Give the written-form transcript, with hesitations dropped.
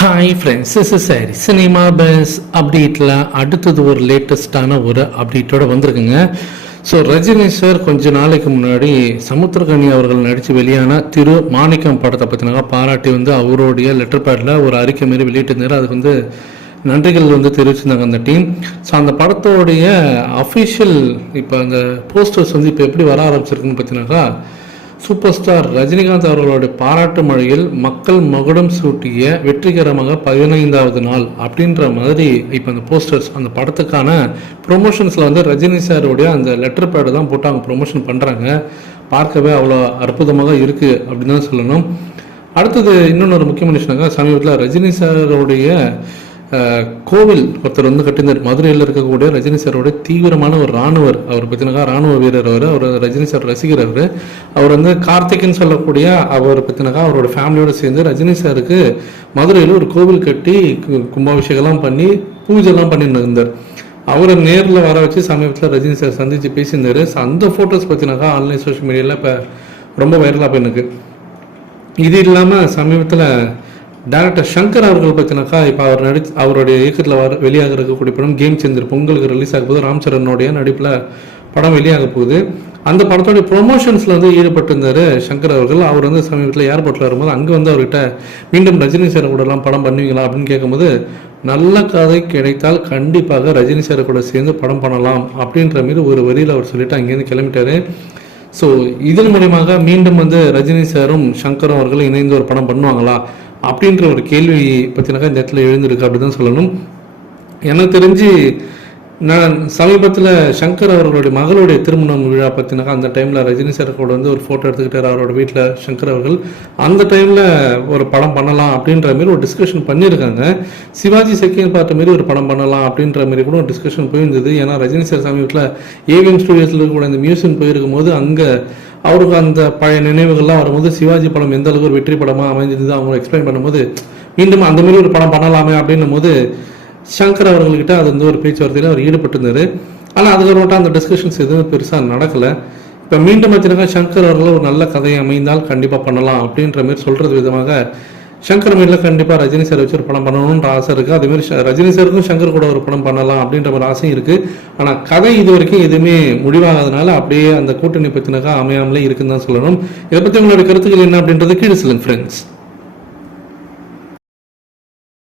Hi friends, this is sorry cinema bus அப்டேட்டில் அடுத்தது ஒரு லேட்டஸ்டான ஒரு அப்டேட்டோட வந்திருக்குங்க. ஸோ ரஜினி சார் கொஞ்ச நாளைக்கு முன்னாடி சமுத்திரகனி அவர்கள் நடித்து வெளியான திரு மாணிக்கம் படத்தை பற்றினாங்க பாராட்டி அவருடைய லெட்டர் பேடில் ஒரு அறிக்கை மாரி வெளியிட்டிருந்தார். அதுக்கு நன்றிகள் தெரிவிச்சிருந்தாங்க அந்த டீம். ஸோ அந்த படத்தோடைய அஃபிஷியல் இப்போ அந்த போஸ்டர்ஸ் இப்போ எப்படி வர ஆரம்பிச்சிருக்குன்னு பார்த்தீங்கன்னாக்கா, சூப்பர் ஸ்டார் ரஜினிகாந்த் அவர்களுடைய பாராட்டு மழையில் மக்கள் மகுடம் சூட்டிய வெற்றிகரமாக 15வது நாள் அப்படின்ற மாதிரி இப்போ அந்த போஸ்டர்ஸ் அந்த படத்துக்கான ப்ரொமோஷன்ஸில் ரஜினி சாருடைய அந்த லெட்டர் பேடு தான் போட்டு அவங்க ப்ரொமோஷன் பண்ணுறாங்க. பார்க்கவே அவ்வளோ அற்புதமாக இருக்குது அப்படின்னு தான் சொல்லணும். அடுத்தது இன்னொன்று ஒரு முக்கியமான விஷயம்னாக்கா, சமீபத்தில் ரஜினி சாருடைய கோவில் ஒருத்தர் கட்டினார். மதுரையில் இருக்கக்கூடிய ரஜினி சாரோட தீவிரமான ஒரு ராணுவர். அவர் பார்த்தீங்கன்னா ராணுவ வீரர். அவர் ரஜினி சார் ரசிகர். அவர் கார்த்திக்னு சொல்லக்கூடிய அவர் பார்த்தீங்கன்னா அவரோட ஃபேமிலியோடு சேர்ந்து ரஜினி சாருக்கு மதுரையில் ஒரு கோவில் கட்டி கும்பாபிஷேகம்லாம் பண்ணி பூஜைலாம் பண்ணிட்டு இருந்தார். அவரை நேரில் வர வச்சு சமீபத்தில் ரஜினி சார் சந்தித்து பேசியிருந்தார். அந்த ஃபோட்டோஸ் பார்த்தீங்கன்னாக்கா ஆன்லைன் சோஷியல் மீடியாவில் இப்போ ரொம்ப வைரலாக போயிருக்கு. இது இல்லாமல் சமீபத்தில் டைரக்டர் சங்கர் அவர்கள் பார்த்தீங்கன்னாக்கா இப்போ அவருடைய இயக்கத்தில் வெளியாக இருக்கக்கூடிய படம் கேம் சேஞ்சர் பொங்கலுக்கு ரிலீஸ் ஆக போது ராம் சரணுடைய நடிப்பில் படம் வெளியாக போகுது. அந்த படத்தோடைய ப்ரொமோஷன்ஸில் ஈடுபட்டிருந்தார் சங்கர் அவர்கள். அவர் சமீபத்தில் ஏர்போர்ட்டில் வரும்போது அங்கே அவர்கிட்ட மீண்டும் ரஜினி சார் கூடலாம் படம் பண்ணுவீங்களா அப்படின்னு கேட்கும்போது, நல்ல கதை கிடைத்தால் கண்டிப்பாக ரஜினி சார் கூட சேர்ந்து படம் பண்ணலாம் அப்படின்ற மாரி ஒரு வரியில் அவர் சொல்லிட்டு அங்கேருந்து கிளம்பிட்டார். ஸோ இதன் மூலியமாக மீண்டும் ரஜினி சாரும் சங்கரும் அவர்களும் இணைந்து ஒரு படம் பண்ணுவாங்களா அப்படின்ற ஒரு கேள்வி பற்றினாக்கா இந்த இடத்துல எழுந்திருக்கு அப்படி தான் சொல்லணும். எனக்கு தெரிஞ்சு நான் சமீபத்தில் சங்கர் அவர்களுடைய மகளுடைய திருமணம் விழா பார்த்தினாக்கா அந்த டைமில் ரஜினி சார் கூட ஒரு ஃபோட்டோ எடுத்துக்கிட்டார் அவரோட வீட்டில் சங்கர் அவர்கள். அந்த டைமில் ஒரு படம் பண்ணலாம் அப்படின்ற மாரி ஒரு டிஸ்கஷன் பண்ணியிருக்காங்க. சிவாஜி செகண்ட் பார்ட் மாரி ஒரு படம் பண்ணலாம் அப்படின்ற மாரி கூட ஒரு டிஸ்கஷன் போயிருந்தது. ஏன்னா ரஜினி சார் சமீபத்தில் ஏவிஎம் ஸ்டுடியோஸில் கூட இந்த மியூசியம் போயிருக்கும் போது அங்கே அவருக்கு அந்த பழைய நினைவுகள்லாம் வரும்போது சிவாஜி படம் எந்த அளவுக்கு ஒரு வெற்றி படமாக அமைஞ்சது அவங்க எக்ஸ்பிளைன் பண்ணும்போது மீண்டும் அந்த மாதிரி ஒரு படம் பண்ணலாமே அப்படின்னும் போது சங்கர் அவர்கள்கிட்ட அது ஒரு பேச்சுவார்த்தையில் அவர் ஈடுபட்டிருந்தார். ஆனால் அதுக்கப்புறமாட்டா அந்த டிஸ்கஷன்ஸ் எதுவும் பெருசாக நடக்கலை. இப்போ மீண்டும் வச்சுருக்கா சங்கர் அவர்கள் ஒரு நல்ல கதையை அமைந்தால் கண்டிப்பாக பண்ணலாம் அப்படின்ற மாதிரி சொல்கிறது விதமாக சங்கர் மீதில் கண்டிப்பாக ரஜினி சார் வச்சு ஒரு படம் பண்ணணுன்ற ஆசை இருக்குது. அதேமாதிரி ரஜினி சாருக்கும் சங்கர் கூட ஒரு படம் பண்ணலாம் அப்படின்ற ஒரு ஆசையும் இருக்குது. ஆனால் கதை இது வரைக்கும் எதுவுமே முடிவாகாதனால அப்படியே அந்த கூட்டணி பற்றினாக்கா அமையாமலே இருக்குன்னு தான் சொல்லணும். இதை பற்றி உங்களுடைய கருத்துக்கள் என்ன அப்படின்றது கீழே சொல்லுங்க ஃப்ரெண்ட்ஸ்.